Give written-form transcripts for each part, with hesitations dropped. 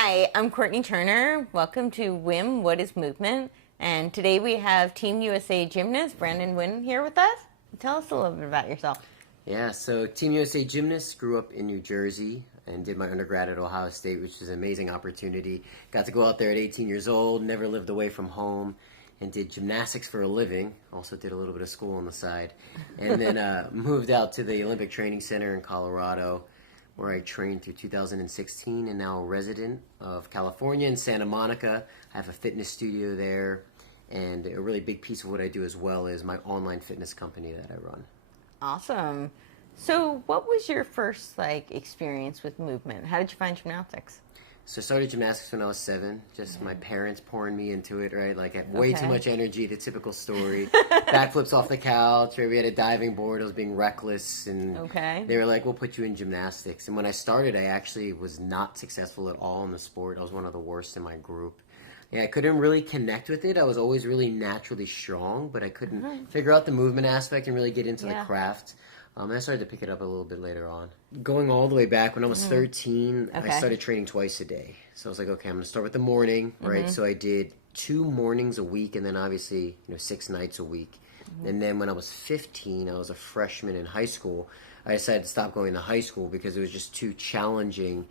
Hi, I'm Courtenay Turner. Welcome to WIM, What is Movement? And today we have Team USA gymnast Brandon Wynn here with us. Tell us a little bit about yourself. Yeah, so Team USA gymnast, grew up in New Jersey and did my undergrad at Ohio State, which was an amazing opportunity. Got to go out there at 18 years old, never lived away from home, and did gymnastics for a living. Also did a little bit of school on the side. And then moved out to the Olympic Training Center in Colorado, where I trained through 2016 and now a resident of California in Santa Monica. I have a fitness studio there, and a really big piece of what I do as well is my online fitness company that I run. Awesome. So what was your first experience with movement? How did you find gymnastics? So I started gymnastics when I was 7, just my parents pouring me into it, right? Like I had way too much energy, the typical story. Backflips off the couch, right? We had a diving board, I was being reckless, and they were like, we'll put you in gymnastics. And when I started, I actually was not successful at all in the sport. I was one of the worst in my group. Yeah, I couldn't really connect with it. I was always really naturally strong, but I couldn't figure out the movement aspect and really get into the craft. I started to pick it up a little bit later on. Going all the way back, when I was 13, I started training twice a day. So I was like, okay, I'm going to start with the morning, right? So I did 2 mornings a week, and then obviously, 6 nights a week. And then when I was 15, I was a freshman in high school. I decided to stop going to high school because it was just too challenging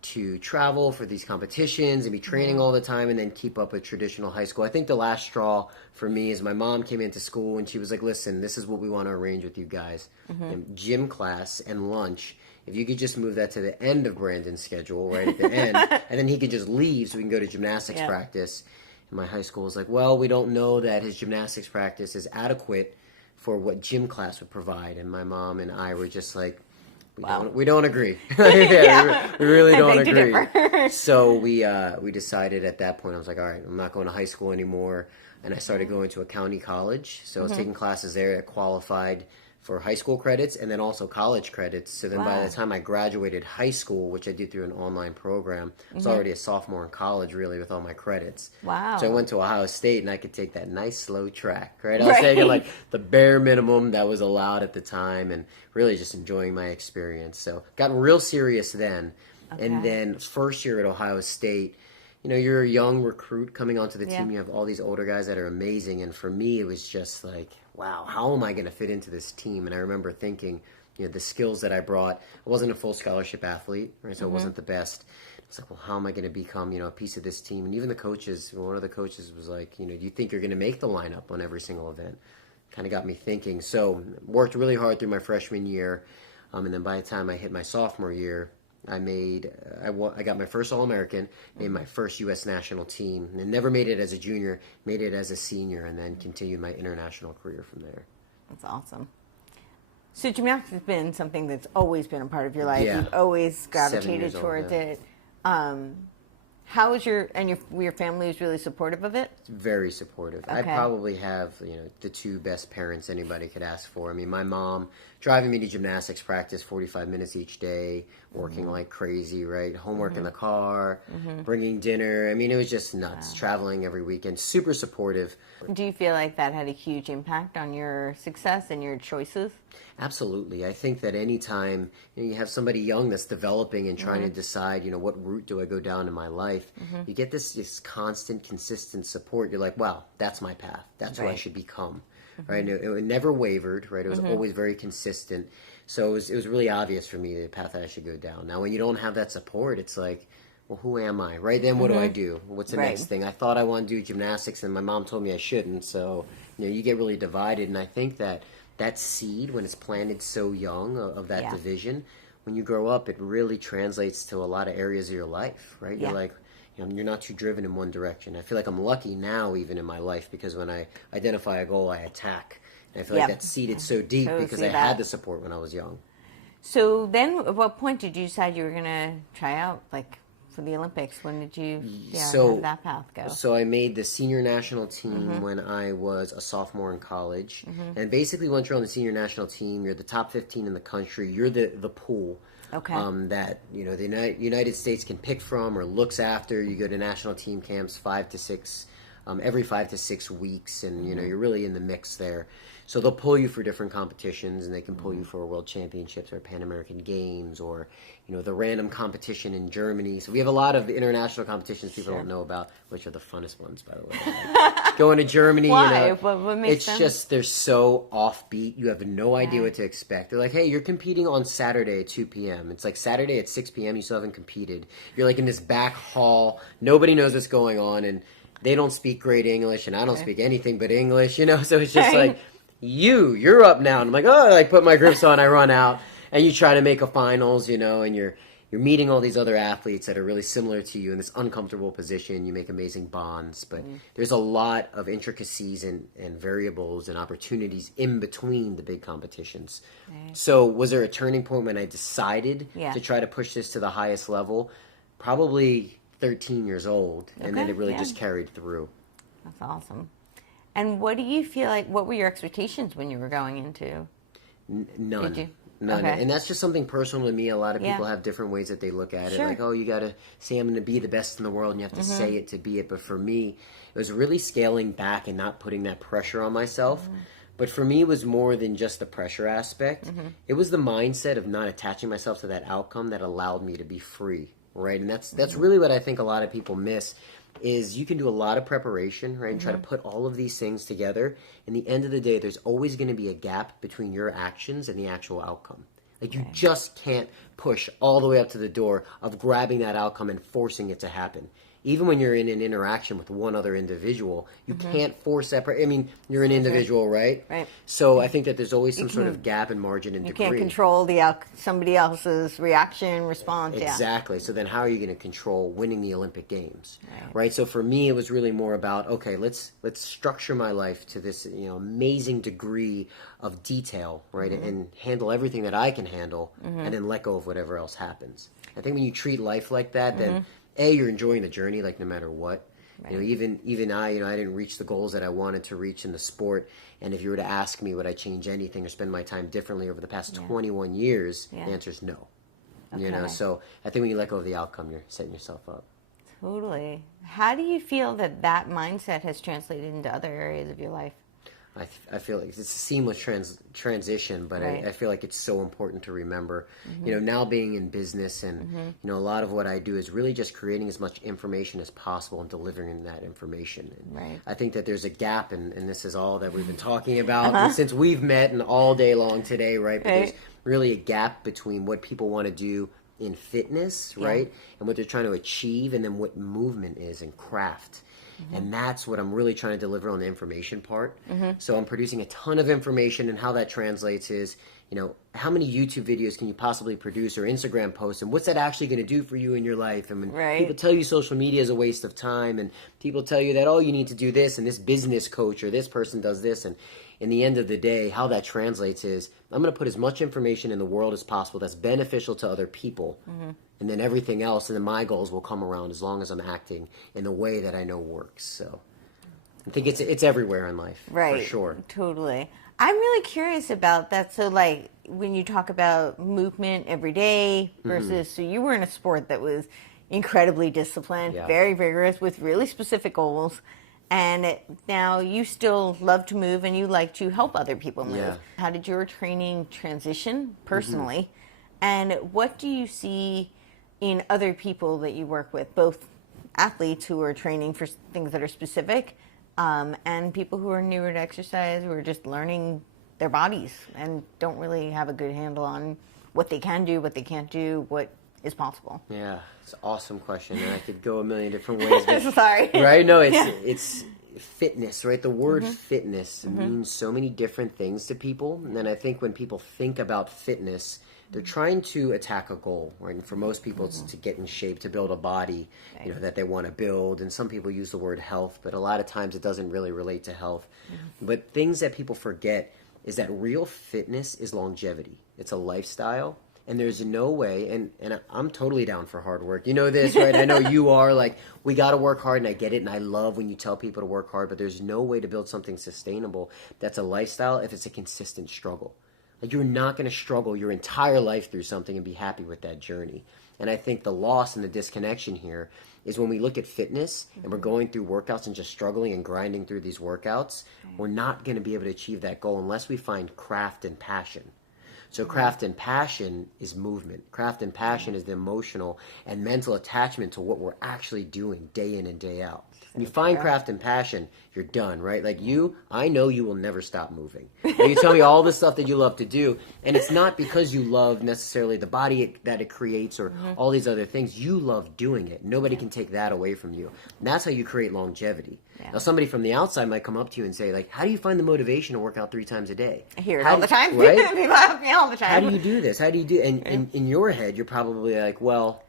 to travel for these competitions and be training all the time and then keep up with traditional high school. I think the last straw for me is my mom came into school and she was like, listen, this is what we want to arrange with you guys. Gym class and lunch, if you could just move that to the end of Brandon's schedule, right at the end, and then he could just leave so we can go to gymnastics practice. And my high school was like, well, we don't know that his gymnastics practice is adequate for what gym class would provide. And my mom and I were just like, we don't agree. We really don't agree. So we decided at that point, I was like, all right, I'm not going to high school anymore. And I started going to a county college. So I was taking classes there that qualified for high school credits and then also college credits. So then by the time I graduated high school, which I did through an online program, I was already a sophomore in college really with all my credits. Wow. So I went to Ohio State and I could take that nice slow track, right? I was taking like the bare minimum that was allowed at the time and really just enjoying my experience. So got real serious then. And then first year at Ohio State, you're a young recruit coming onto the team. You have all these older guys that are amazing. And for me, it was just like, wow, how am I going to fit into this team? And I remember thinking, the skills that I brought, I wasn't a full scholarship athlete, right? So I wasn't the best. I was like, well, how am I going to become, a piece of this team? And even the coaches, one of the coaches was like, do you think you're going to make the lineup on every single event? Kind of got me thinking. So worked really hard through my freshman year. And then by the time I hit my sophomore year, I got my first All-American, made my first U.S. national team, and never made it as a junior, made it as a senior, and then continued my international career from there. That's awesome. So gymnastics has been something that's always been a part of your life. Yeah. You've always gravitated towards it. How was your family was really supportive of it? Very supportive. I probably have, the 2 best parents anybody could ask for. I mean, my mom driving me to gymnastics practice 45 minutes each day, working like crazy, right? Homework in the car, bringing dinner. I mean, it was just nuts. Traveling every weekend. Super supportive. Do you feel like that had a huge impact on your success and your choices? Absolutely. I think that anytime you have somebody young that's developing and trying to decide, what route do I go down in my life, you get this constant, consistent support. You're like, wow, that's my path. That's who I should become. Right? And it never wavered. Right? It was always very consistent. So it was really obvious for me the path that I should go down. Now, when you don't have that support, it's like, well, who am I? Right? Then what do I do? What's the next thing? I thought I wanted to do gymnastics, and my mom told me I shouldn't. So you get really divided. And I think that seed, when it's planted so young of that division, when you grow up, it really translates to a lot of areas of your life, right? You're like, you're not too driven in one direction. I feel like I'm lucky now even in my life because when I identify a goal, I attack. And I feel like that's seeded so deep because I had the support when I was young. So then at what point did you decide you were going to try out, for the Olympics? When did you how did that path go? So I made the senior national team when I was a sophomore in college. And basically once you're on the senior national team, you're the top 15 in the country. You're the pool that the United States can pick from or looks after. You go to national team camps 5 to 6 every 5 to 6 weeks, and you're really in the mix there. So they'll pull you for different competitions, and they can pull you for World Championships or Pan American Games, or the random competition in Germany. So we have a lot of international competitions people don't know about, which are the funnest ones, by the way. Going to Germany, why? What makes it's just they're so offbeat. You have no idea what to expect. They're like, hey, you're competing on Saturday at 2 p.m. It's like Saturday at 6 p.m. You still haven't competed. You're like in this back hall. Nobody knows what's going on, and they don't speak great English, and I don't speak anything but English. So it's just like, you're up now, and I'm like, oh, I put my grips on, I run out, and you try to make a finals, and you're meeting all these other athletes that are really similar to you in this uncomfortable position. You make amazing bonds, but there's a lot of intricacies and variables and opportunities in between the big competitions. Right. So was there a turning point when I decided to try to push this to the highest level? Probably 13 years old, and then it really just carried through. That's awesome. And what do you feel like, what were your expectations when you were going into? None. Did you? None. Okay. And that's just something personal to me. A lot of people have different ways that they look at it. Like, oh, you got to say I'm going to be the best in the world, and you have to say it to be it. But for me, it was really scaling back and not putting that pressure on myself. But for me, it was more than just the pressure aspect. It was the mindset of not attaching myself to that outcome that allowed me to be free, right? And that's really what I think a lot of people miss. Is you can do a lot of preparation, right, and try to put all of these things together. In the end of the day, there's always going to be a gap between your actions and the actual outcome. Like, you just can't push all the way up to the door of grabbing that outcome and forcing it to happen. Even when you're in an interaction with one other individual, you can't force that. I mean, you're an individual, right? Right. So I think that there's always some sort of gap in margin and degree. You can't control somebody else's reaction, response. Exactly. So then how are you going to control winning the Olympic Games? Right. So for me, it was really more about, okay, let's structure my life to this amazing degree of detail, right, and handle everything that I can handle, and then let go of whatever else happens. I think when you treat life like that, then you're enjoying the journey, like no matter what. Right. Even I didn't reach the goals that I wanted to reach in the sport. And if you were to ask me would I change anything or spend my time differently over the past 21 years, the answer is no. Okay. So I think when you let go of the outcome, you're setting yourself up. Totally. How do you feel that mindset has translated into other areas of your life? I feel like it's a seamless transition, but I feel like it's so important to remember. Now being in business and a lot of what I do is really just creating as much information as possible and delivering that information. And I think that there's a gap, and this is all that we've been talking about since we've met and all day long today, right? But there's really a gap between what people want to do in fitness, right, and what they're trying to achieve, and then what movement is and craft. And that's what I'm really trying to deliver on the information part. So I'm producing a ton of information, and how that translates is, how many YouTube videos can you possibly produce or Instagram posts, and what's that actually going to do for you in your life? And when people tell you social media is a waste of time, and people tell you that, oh, you need to do this, and this business coach or this person does this, and in the end of the day, how that translates is I'm going to put as much information in the world as possible that's beneficial to other people. And then everything else, and then my goals will come around as long as I'm acting in the way that I know works. So I think it's everywhere in life, for sure. Totally. I'm really curious about that. So, like, when you talk about movement every day versus, so you were in a sport that was incredibly disciplined, very vigorous, with really specific goals. And now you still love to move, and you like to help other people move. How did your training transition personally? And what do you see in other people that you work with, both athletes who are training for things that are specific, and people who are newer to exercise, who are just learning their bodies and don't really have a good handle on what they can do, what they can't do, what is possible? Yeah, it's an awesome question, and I could go a million different ways. But, sorry. Right? No, it's fitness, right? The word fitness means so many different things to people, and then I think when people think about fitness, they're trying to attack a goal, right? And for most people, it's to get in shape, to build a body, that they want to build. And some people use the word health, but a lot of times it doesn't really relate to health. But things that people forget is that real fitness is longevity. It's a lifestyle. And there's no way, and I'm totally down for hard work. You know this, right? I know you are. Like, we got to work hard, and I get it, and I love when you tell people to work hard. But there's no way to build something sustainable that's a lifestyle if it's a consistent struggle. Like, you're not going to struggle your entire life through something and be happy with that journey. And I think the loss and the disconnection here is when we look at fitness and we're going through workouts and just struggling and grinding through these workouts, we're not going to be able to achieve that goal unless we find craft and passion. So craft and passion is movement. Craft and passion is the emotional and mental attachment to what we're actually doing day in and day out. When you find craft and passion, you're done, right? Like you, I know you will never stop moving. And you tell me all the stuff that you love to do, and it's not because you love necessarily the body that it creates or all these other things. You love doing it. Nobody can take that away from you. And that's how you create longevity. Yeah. Now, somebody from the outside might come up to you and say, like, how do you find the motivation to work out 3 times a day? I hear it all the time. Right? People ask me all the time. How do you do this? How do you do And in your head, you're probably like, well,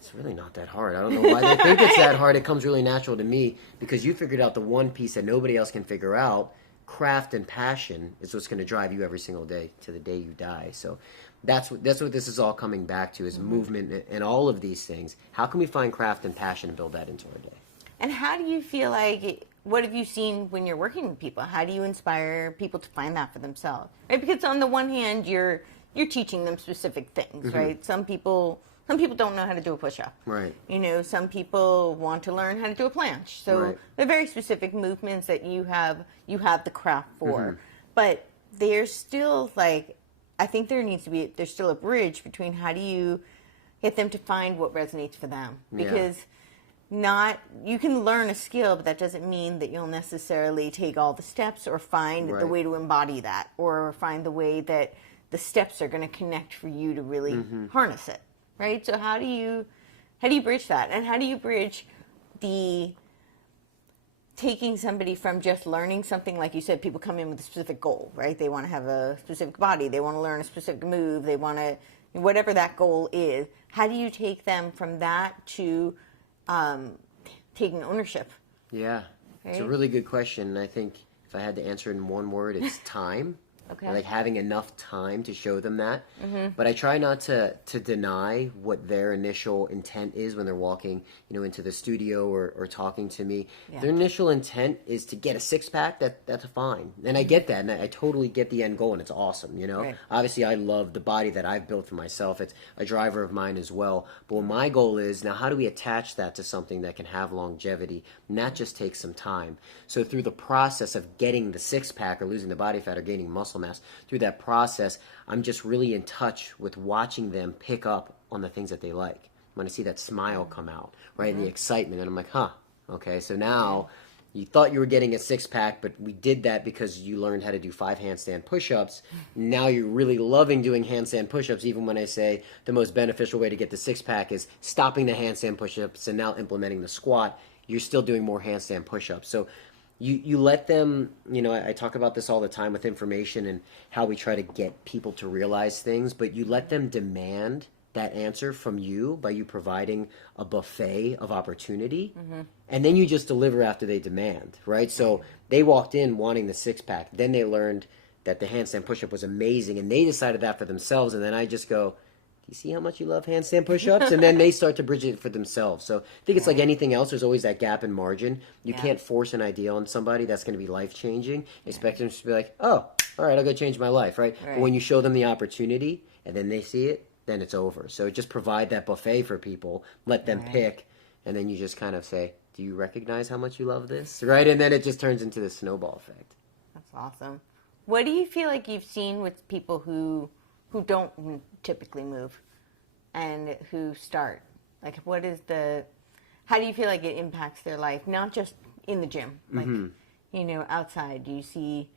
it's really not that hard. I don't know why they think it's that hard. It comes really natural to me because you figured out the one piece that nobody else can figure out. Craft and passion is what's going to drive you every single day to the day you die. So that's what this is all coming back to is movement and all of these things. How can we find craft and passion and build that into our day? And how do you feel like, what have you seen when you're working with people? How do you inspire people to find that for themselves? Right? Because on the one hand, you're teaching them specific things, right? Some people don't know how to do a push-up. Right. You know, some people want to learn how to do a planche. So they're very specific movements that you have the craft for. But there's still I think there's still a bridge between how do you get them to find what resonates for them. Because you can learn a skill, but that doesn't mean that you'll necessarily take all the steps or find the way to embody that or find the way that the steps are going to connect for you to really harness it. Right? So how do you bridge that? And how do you bridge the taking somebody from just learning something, like you said, people come in with a specific goal, right? They want to have a specific body. They want to learn a specific move. They want to, whatever that goal is. How do you take them from that to taking ownership? Yeah. Right? It's a really good question. And I think if I had to answer it in one word, it's time. Okay. Like having enough time to show them that. But I try not to deny what their initial intent is when they're walking, into the studio or talking to me. Yeah. Their initial intent is to get a six-pack. That's fine. And I get that. And I totally get the end goal, and it's awesome, Right. Obviously, I love the body that I've built for myself. It's a driver of mine as well. But what my goal is, now how do we attach that to something that can have longevity? And that just takes some time. So through the process of getting the six-pack or losing the body fat or gaining muscle mass, through that process, I'm just really in touch with watching them pick up on the things that they like. When I see that smile come out, right, and the excitement, and I'm like, okay, so now you thought you were getting a six-pack, but we did that because you learned how to do 5 handstand push-ups. Now you're really loving doing handstand push-ups, even when I say the most beneficial way to get the six-pack is stopping the handstand push-ups and now implementing the squat. You're still doing more handstand push-ups. So you let them, I talk about this all the time with information and how we try to get people to realize things, but you let them demand that answer from you by you providing a buffet of opportunity, and then you just deliver after they demand, right? So they walked in wanting the six-pack, then they learned that the handstand push-up was amazing, and they decided that for themselves, and then I just go, you see how much you love handstand push-ups? And then they start to bridge it for themselves. So I think it's like anything else. There's always that gap in margin. You can't force an idea on somebody that's going to be life-changing. Expect them to be like, oh, all right, I'll go change my life, right? But when you show them the opportunity and then they see it, then it's over. So just provide that buffet for people. Let them pick. And then you just kind of say, do you recognize how much you love this? Right? And then it just turns into the snowball effect. That's awesome. What do you feel like you've seen with people who don't typically move and who start? Like, how do you feel like it impacts their life? Not just in the gym, like, outside. Do you see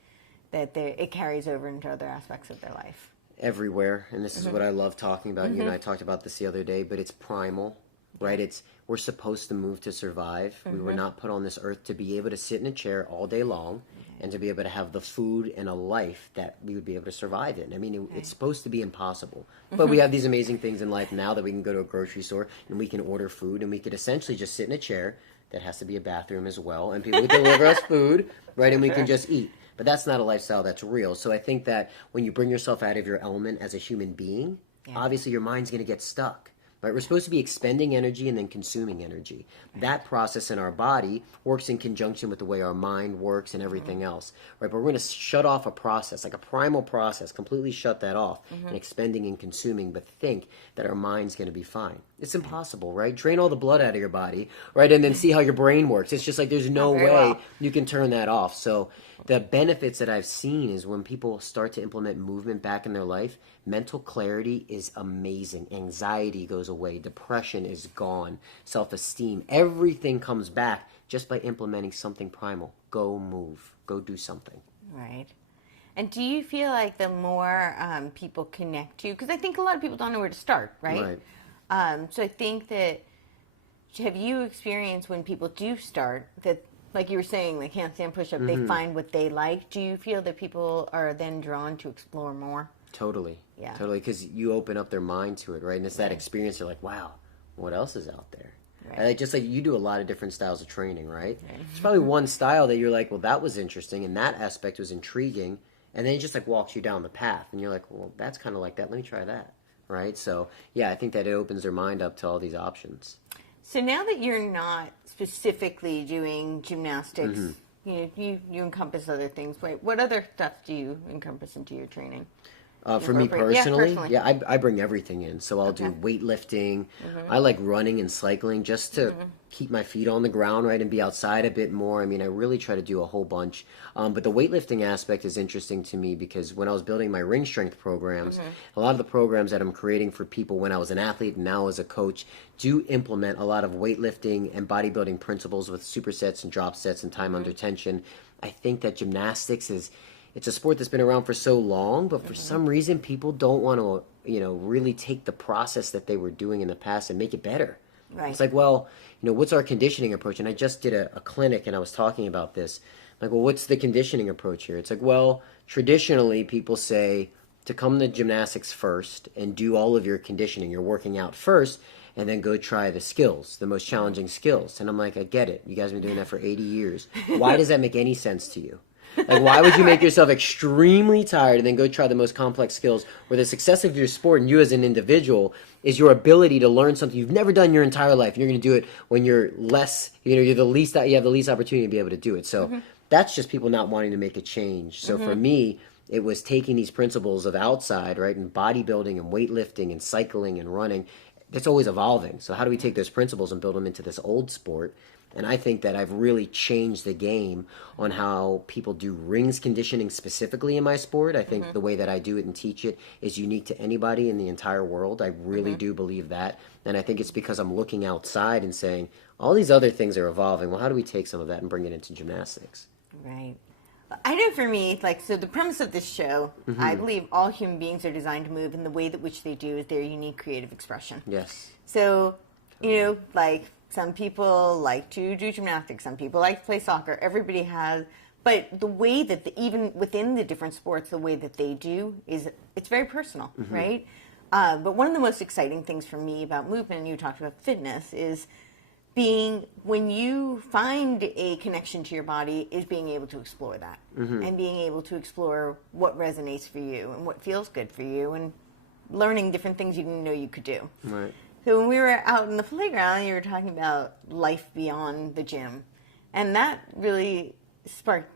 that it carries over into other aspects of their life? Everywhere. And this is what I love talking about. You and I talked about this the other day, but it's primal, right? We're supposed to move to survive. We were not put on this earth to be able to sit in a chair all day long and to be able to have the food and a life that we would be able to survive in. I mean, it's supposed to be impossible. But we have these amazing things in life now that we can go to a grocery store and we can order food and we could essentially just sit in a chair that has to be a bathroom as well, and people deliver us food, right? And we can just eat. But that's not a lifestyle that's real. So I think that when you bring yourself out of your element as a human being, obviously your mind's going to get stuck. right? We're supposed to be expending energy and then consuming energy. That process in our body works in conjunction with the way our mind works and everything else, right? But we're going to shut off a process, like a primal process, completely shut that off and expending and consuming, but think that our mind's going to be fine. It's impossible, right? Drain all the blood out of your body, right? And then see how your brain works. It's just like there's no way you can turn that off. So the benefits that I've seen is when people start to implement movement back in their life, mental clarity is amazing. Anxiety goes away. Depression is gone. Self-esteem. Everything comes back just by implementing something primal. Go move. Go do something. Right. And do you feel like the more people connect to you, because I think a lot of people don't know where to start, right? So I think that, have you experienced when people do start that, like you were saying, like handstand push-up, they find what they like? Do you feel that people are then drawn to explore more? Totally. Yeah. Totally, because you open up their mind to it, right? And it's that experience, they're like, wow, what else is out there? Right. Like, just like you do a lot of different styles of training, right? There's probably one style that you're like, well, that was interesting, and that aspect was intriguing, and then it just like walks you down the path, and you're like, well, that's kind of like that. Let me try that, right? So, yeah, I think that it opens their mind up to all these options. So now that you're not specifically doing gymnastics, you encompass other things. Right? What other stuff do you encompass into your training? For me personally, I bring everything in. So I'll do weightlifting. I like running and cycling just to keep my feet on the ground, right, and be outside a bit more. I mean, I really try to do a whole bunch. But the weightlifting aspect is interesting to me because when I was building my ring strength programs, a lot of the programs that I'm creating for people when I was an athlete and now as a coach do implement a lot of weightlifting and bodybuilding principles with supersets and drop sets and time under tension. I think that gymnastics it's a sport that's been around for so long, but for some reason people don't want to, really take the process that they were doing in the past and make it better. Right. It's like, well, what's our conditioning approach? And I just did a clinic and I was talking about this. Like, well, what's the conditioning approach here? It's like, well, traditionally people say to come to gymnastics first and do all of your conditioning, your working out first, and then go try the skills, the most challenging skills. And I'm like, I get it. You guys have been doing that for 80 years. Why does that make any sense to you? Like, why would you make yourself extremely tired and then go try the most complex skills where the success of your sport and you as an individual is your ability to learn something you've never done your entire life, and you're going to do it when you're less, you have the least opportunity to be able to do it. So that's just people not wanting to make a change. So for me, it was taking these principles of outside, right, and bodybuilding and weightlifting and cycling and running. That's always evolving. So how do we take those principles and build them into this old sport? And I think that I've really changed the game on how people do rings conditioning specifically in my sport. I think the way that I do it and teach it is unique to anybody in the entire world. I really do believe that. And I think it's because I'm looking outside and saying, all these other things are evolving. Well, how do we take some of that and bring it into gymnastics? Right. I know for me, so the premise of this show, I believe all human beings are designed to move, and the way that which they do is their unique creative expression. Yes. So, some people like to do gymnastics. Some people like to play soccer. Everybody has, but the way that even within the different sports, the way that they do it's very personal, right? But one of the most exciting things for me about movement, and you talked about fitness, is when you find a connection to your body, is being able to explore that and being able to explore what resonates for you and what feels good for you, and learning different things you didn't know you could do. Right. So when we were out in the playground, you were talking about life beyond the gym. And that really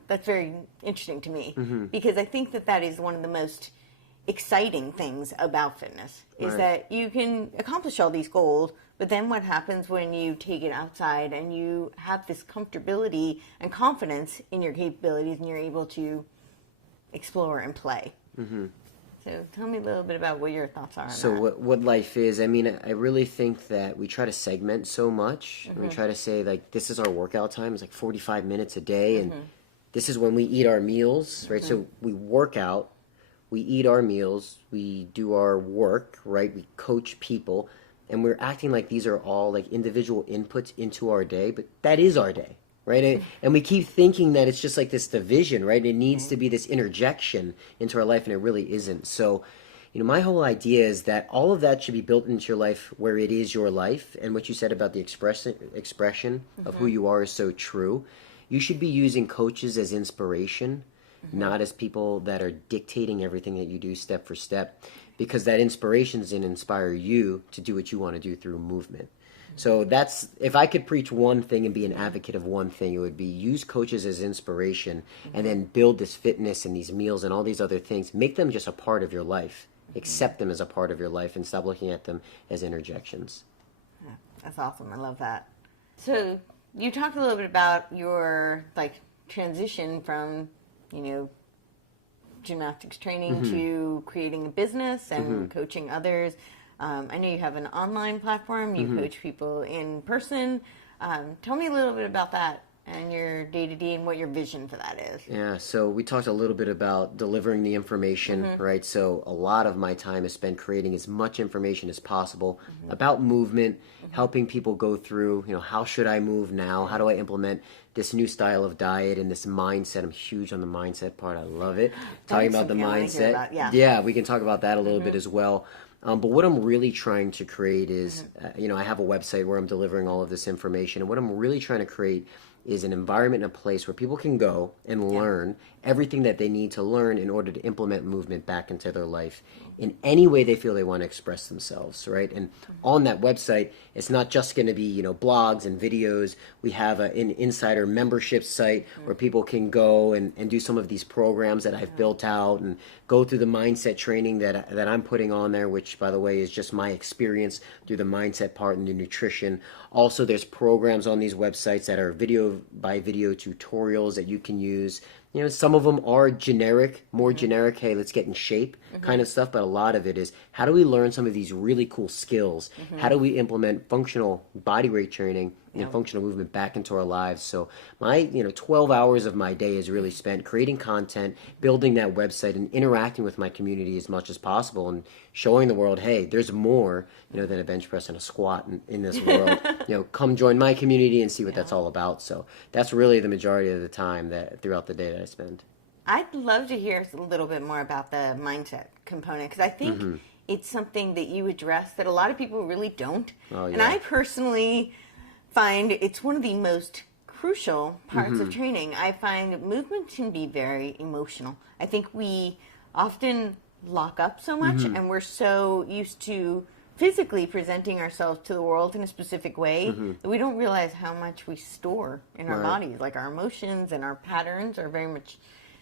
that's very interesting to me. Because I think that is one of the most exciting things about fitness, is that you can accomplish all these goals, but then what happens when you take it outside and you have this comfortability and confidence in your capabilities and you're able to explore and play. So tell me a little bit about what your thoughts are on that. So what life is, I mean, I really think that we try to segment so much. And we try to say, like, this is our workout time. It's like 45 minutes a day. And this is when we eat our meals, right? So we work out, we eat our meals, we do our work, right? We coach people. And we're acting like these are all, like, individual inputs into our day. But that is our day. Right? And we keep thinking that it's just like this division, right? It needs to be this interjection into our life, and it really isn't. So, my whole idea is that all of that should be built into your life where it is your life. And what you said about the expression of who you are is so true. You should be using coaches as inspiration, not as people that are dictating everything that you do step for step. because that inspiration is going to inspire you to do what you want to do through movement. So that's, if I could preach one thing and be an advocate of one thing, it would be use coaches as inspiration and then build this fitness and these meals and all these other things. Make them just a part of your life. Accept them as a part of your life and stop looking at them as interjections. Yeah, that's awesome. I love that. So you talked a little bit about your transition from, gymnastics training to creating a business and coaching others. I know you have an online platform. You coach people in person. Tell me a little bit about that and your day-to-day and what your vision for that is. Yeah, so we talked a little bit about delivering the information, right? So a lot of my time is spent creating as much information as possible about movement, helping people go through, how should I move now? How do I implement this new style of diet and this mindset? I'm huge on the mindset part. I love it. Talking about the mindset. Yeah, we can talk about that a little bit as well. But what I'm really trying to create is, I have a website where I'm delivering all of this information. And what I'm really trying to create is an environment and a place where people can go and learn everything that they need to learn in order to implement movement back into their life in any way they feel they want to express themselves, right? And on that website, it's not just going to be, blogs and videos. We have an insider membership site where people can go and do some of these programs that I've built out and go through the mindset training that I'm putting on there, which, by the way, is just my experience through the mindset part and the nutrition. Also, there's programs on these websites that are video by video tutorials that you can use. Some of them are generic, more generic, hey, let's get in shape kind of stuff, but a lot of it is, how do we learn some of these really cool skills? How do we implement functional body weight training and functional movement back into our lives? So my, 12 hours of my day is really spent creating content, building that website, and interacting with my community as much as possible and showing the world, hey, there's more, than a bench press and a squat in this world. Come join my community and see what that's all about. So that's really the majority of the time throughout the day that I spend. I'd love to hear a little bit more about the mindset component, because I think it's something that you address that a lot of people really don't. Oh, yeah. And I personally find it's one of the most crucial parts of training. I find movement can be very emotional. I think we often lock up so much and we're so used to physically presenting ourselves to the world in a specific way that we don't realize how much we store in our bodies. Like our emotions and our patterns are very much...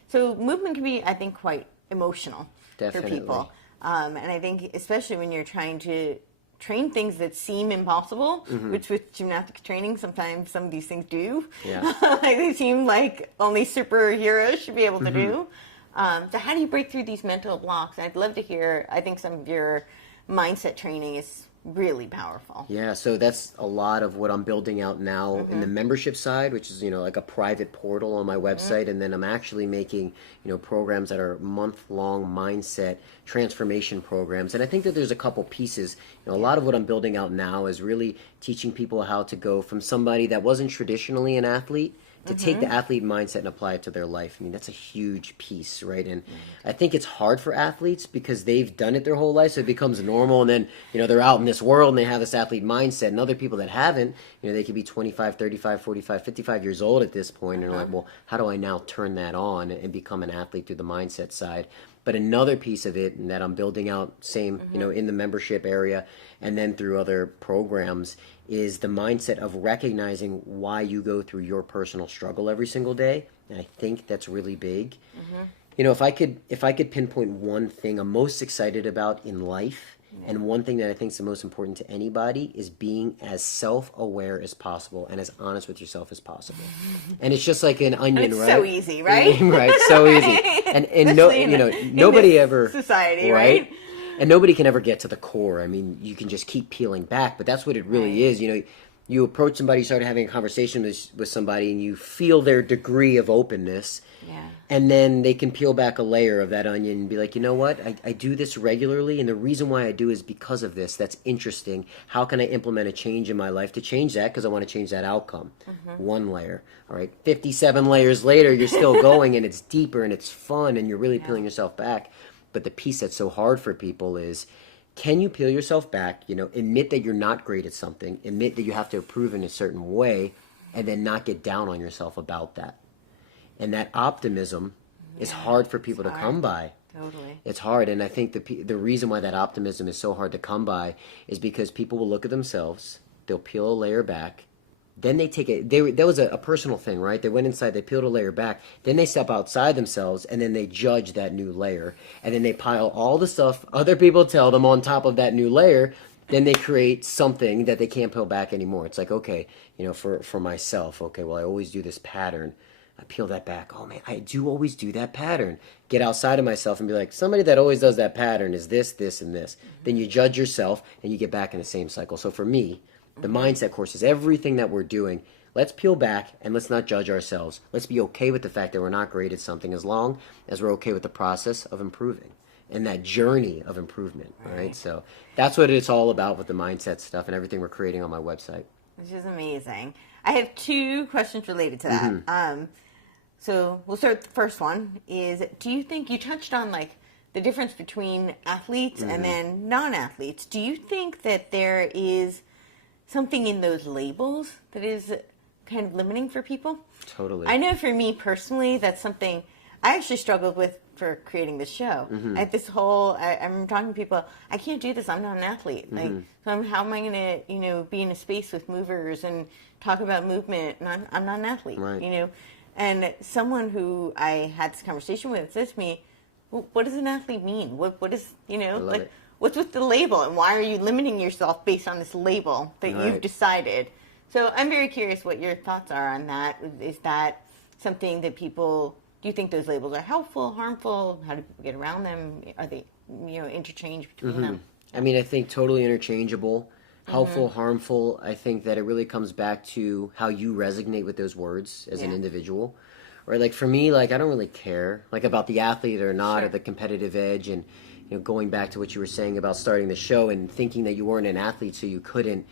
So movement can be, I think, quite emotional for people. And I think especially when you're trying to train things that seem impossible, which with gymnastics training, sometimes some of these things do. Yeah. They seem like only superheroes should be able to do. So how do you break through these mental blocks? I'd love to hear, I think some of your mindset training is really powerful. Yeah, so that's a lot of what I'm building out now in the membership side, which is, like a private portal on my website. And then I'm actually making, programs that are month-long mindset transformation programs. And I think that there's a couple pieces. A lot of what I'm building out now is really teaching people how to go from somebody that wasn't traditionally an athlete to take the athlete mindset and apply it to their life. I mean, that's a huge piece, right? And I think it's hard for athletes because they've done it their whole life, so it becomes normal. And then, they're out in this world and they have this athlete mindset. And other people that haven't, they could be 25, 35, 45, 55 years old at this point. And they're like, well, how do I now turn that on and become an athlete through the mindset side? But another piece of it, and that I'm building out, same, in the membership area and then through other programs, is the mindset of recognizing why you go through your personal struggle every single day. And I think that's really big. If I could pinpoint one thing I'm most excited about in life, and one thing that I think is the most important to anybody, is being as self-aware as possible and as honest with yourself as possible. And it's just like an onion, it's right? So easy, right? Right, so easy. And nobody ever society, right? And nobody can ever get to the core. I mean, you can just keep peeling back, but that's what it really is. You approach somebody, you start having a conversation with somebody, and you feel their degree of openness. Yeah. And then they can peel back a layer of that onion and be like, you know what? I do this regularly, and the reason why I do is because of this. That's interesting. How can I implement a change in my life to change that? Because I want to change that outcome. One layer. All right. 57 layers later, you're still going, and it's deeper, and it's fun, and you're really peeling yourself back. But the piece that's so hard for people is, can you peel yourself back, admit that you're not great at something, admit that you have to improve in a certain way, and then not get down on yourself about that. And that optimism is hard for people to come by. Totally. It's hard, and I think the reason why that optimism is so hard to come by is because people will look at themselves, they'll peel a layer back, then they take it. That was a personal thing, right? They went inside, they peeled a layer back, then they step outside themselves, and then they judge that new layer, and then they pile all the stuff other people tell them on top of that new layer. Then they create something that they can't peel back anymore. It's like, okay, for myself, okay, well, I always do this pattern. I peel that back. Oh man, I do always do that pattern. Get outside of myself and be like, somebody that always does that pattern is this, this, and this. Then you judge yourself and you get back in the same cycle. So for me, the mindset course is everything that we're doing. Let's peel back and let's not judge ourselves. Let's be okay with the fact that we're not great at something as long as we're okay with the process of improving and that journey of improvement, right? So that's what it's all about with the mindset stuff and everything we're creating on my website. Which is amazing. I have 2 questions related to that. So we'll start with the first one is, do you think you touched on like the difference between athletes and then non-athletes? Do you think that there is something in those labels that is kind of limiting for people? Totally. I know for me personally, that's something I actually struggled with for creating the show. I had this whole, I'm talking to people, I can't do this, I'm not an athlete. Like, so how am I going to, be in a space with movers and talk about movement? And I'm not an athlete, right. And someone who I had this conversation with says to me, well, what does an athlete mean? What is, like, what's with the label? And why are you limiting yourself based on this label that you've decided? So I'm very curious what your thoughts are on that. Is that something that do you think those labels are helpful, harmful? How do people get around them? Are they, interchange between them? I mean, I think totally interchangeable. Helpful, harmful, I think that it really comes back to how you resonate with those words as an individual. Or like for me, like I don't really care like about the athlete or not or the competitive edge. And going back to what you were saying about starting the show and thinking that you weren't an athlete so you couldn't.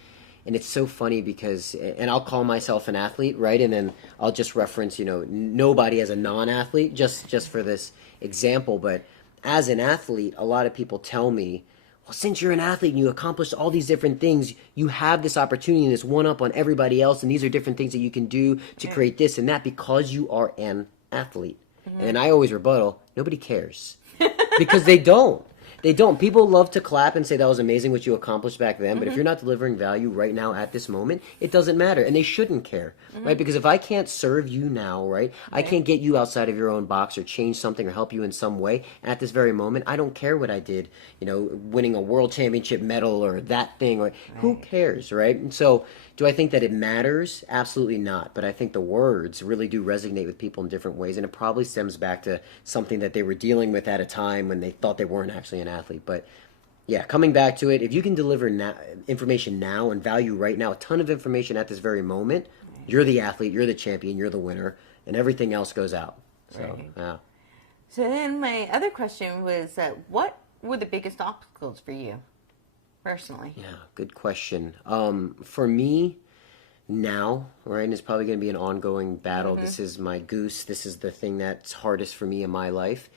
And it's so funny because, and I'll call myself an athlete, right? And then I'll just reference, nobody as a non-athlete just for this example. But as an athlete, a lot of people tell me, well, since you're an athlete and you accomplished all these different things, you have this opportunity and this one-up on everybody else, and these are different things that you can do to create this and that because you are an athlete. And I always rebuttal, nobody cares. Because they don't. They don't. People love to clap and say that was amazing what you accomplished back then, but if you're not delivering value right now at this moment, it doesn't matter, and they shouldn't care, right? Because if I can't serve you now, right, I can't get you outside of your own box or change something or help you in some way at this very moment. I don't care what I did, winning a world championship medal or that thing, or who cares, right? And so do I think that it matters? Absolutely not. But I think the words really do resonate with people in different ways, and it probably stems back to something that they were dealing with at a time when they thought they weren't actually an athlete. But yeah, coming back to it, if you can deliver information now and value right now, a ton of information at this very moment, you're the athlete, you're the champion, you're the winner, and everything else goes out. So, yeah. So then my other question was, what were the biggest obstacles for you? Personally? Yeah, good question. For me, now, right, and it's probably going to be an ongoing battle. This is my goose. This is the thing that's hardest for me in my life,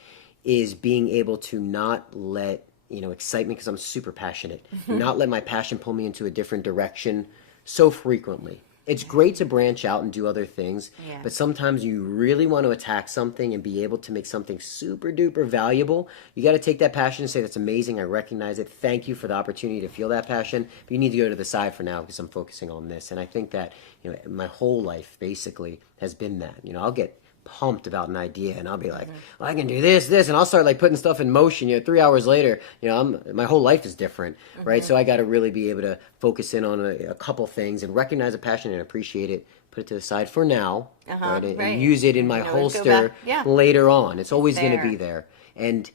is being able to not let, excitement, because I'm super passionate, not let my passion pull me into a different direction so frequently. It's great to branch out and do other things, but sometimes you really want to attack something and be able to make something super duper valuable. You got to take that passion and say, that's amazing, I recognize it, thank you for the opportunity to feel that passion, but you need to go to the side for now because I'm focusing on this. And I think that my whole life basically has been that. I'll get pumped about an idea and I'll be like, well, I can do this, and I'll start like putting stuff in motion. 3 hours later, my whole life is different, right? So I got to really be able to focus in on a couple things and recognize a passion and appreciate it, put it to the side for now, right? And use it in my holster later on. It's always going to be there. And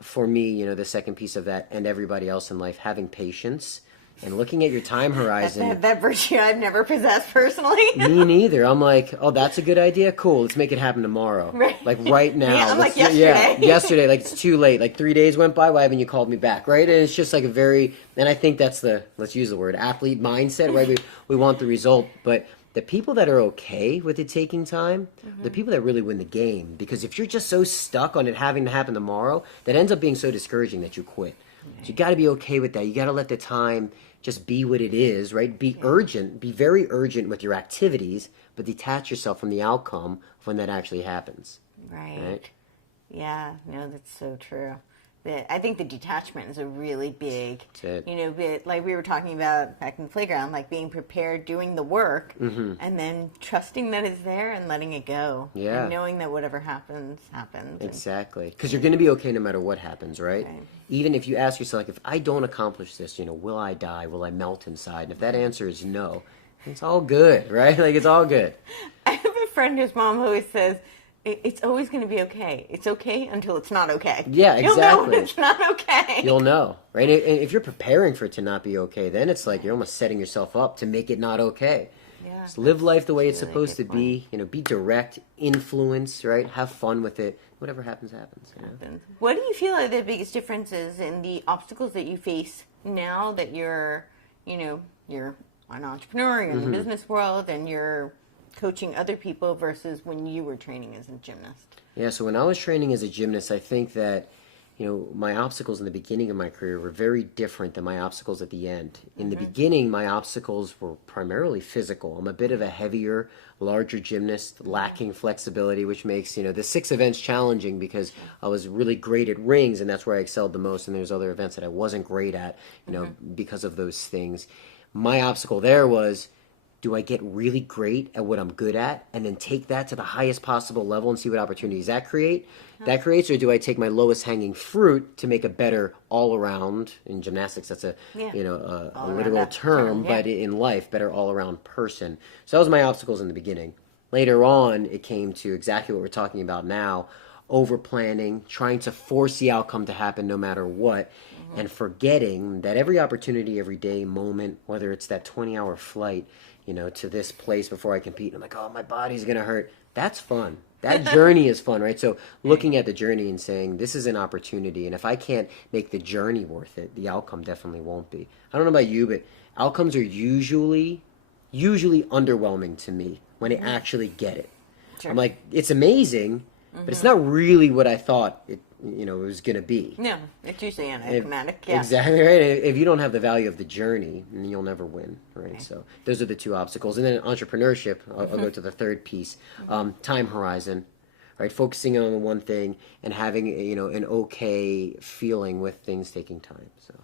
for me, the second piece of that, and everybody else in life, having patience and looking at your time horizon. That virtue I've never possessed personally. Me neither. I'm like, oh, that's a good idea. Cool. Let's make it happen tomorrow. Right. Like right now. Yeah, I'm like yesterday. Yeah, yesterday. Like it's too late. Like 3 days went by. Why haven't you called me back? Right. And it's just like and I think that's let's use the word athlete mindset, right? We want the result. But the people that are okay with it taking time, the people that really win the game. Because if you're just so stuck on it having to happen tomorrow, that ends up being so discouraging that you quit. So you got to be okay with that. You got to let the time just be what it is, right? Be urgent, be very urgent with your activities, but detach yourself from the outcome of when that actually happens. Right. Yeah, no, that's so true. I think the detachment is a really big, bit like we were talking about back in the playground, like being prepared, doing the work, and then trusting that it's there and letting it go. Yeah. And knowing that whatever happens, happens. Exactly. Because you're going to be okay no matter what happens, right? Even if you ask yourself, like, if I don't accomplish this, will I die? Will I melt inside? And if that answer is no, it's all good, right? Like, it's all good. I have a friend whose mom always says, it's always going to be okay. It's okay until it's not okay. Yeah, exactly. You'll know when it's not okay. You'll know, right? And if you're preparing for it to not be okay, then it's like you're almost setting yourself up to make it not okay. Yeah. Just live life the way it's supposed to be. Be direct, influence, right? Have fun with it. Whatever happens, happens. What do you feel are the biggest differences in the obstacles that you face now that you're an entrepreneur, you're in the business world, and you're coaching other people versus when you were training as a gymnast? Yeah, so when I was training as a gymnast, I think that, my obstacles in the beginning of my career were very different than my obstacles at the end. In the beginning, my obstacles were primarily physical. I'm a bit of a heavier, larger gymnast, lacking flexibility, which makes, the 6 events challenging because I was really great at rings, and that's where I excelled the most, and there's other events that I wasn't great at, because of those things. My obstacle there was, do I get really great at what I'm good at and then take that to the highest possible level and see what opportunities that creates, or do I take my lowest hanging fruit to make a better all around, in gymnastics that's a literal term, but in life, better all around person. So that was my obstacles in the beginning. Later on, it came to exactly what we're talking about now, over planning, trying to force the outcome to happen no matter what, and forgetting that every opportunity, every day, moment, whether it's that 20-hour flight, to this place before I compete, I'm like, oh, my body's going to hurt. That's fun. That journey is fun, right? So looking at the journey and saying, this is an opportunity, and if I can't make the journey worth it, the outcome definitely won't be. I don't know about you, but outcomes are usually underwhelming to me when I actually get it. Sure. I'm like, it's amazing, but it's not really what I thought it was going to be. No, it's usually anticlimactic. Exactly, right? If you don't have the value of the journey, then you'll never win, right? Okay. So those are the 2 obstacles. And then entrepreneurship, I'll go to the third piece, time horizon, right? Focusing on the one thing and having, an okay feeling with things taking time. So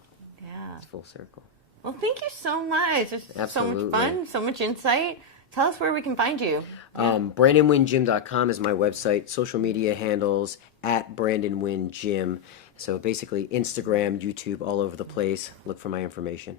it's full circle. Well, thank you so much. It's so much fun, so much insight. Tell us where we can find you. BrandonWynnGym.com is my website. Social media handles at Brandon Wynn Gym. So basically Instagram, YouTube, all over the place. Look for my information.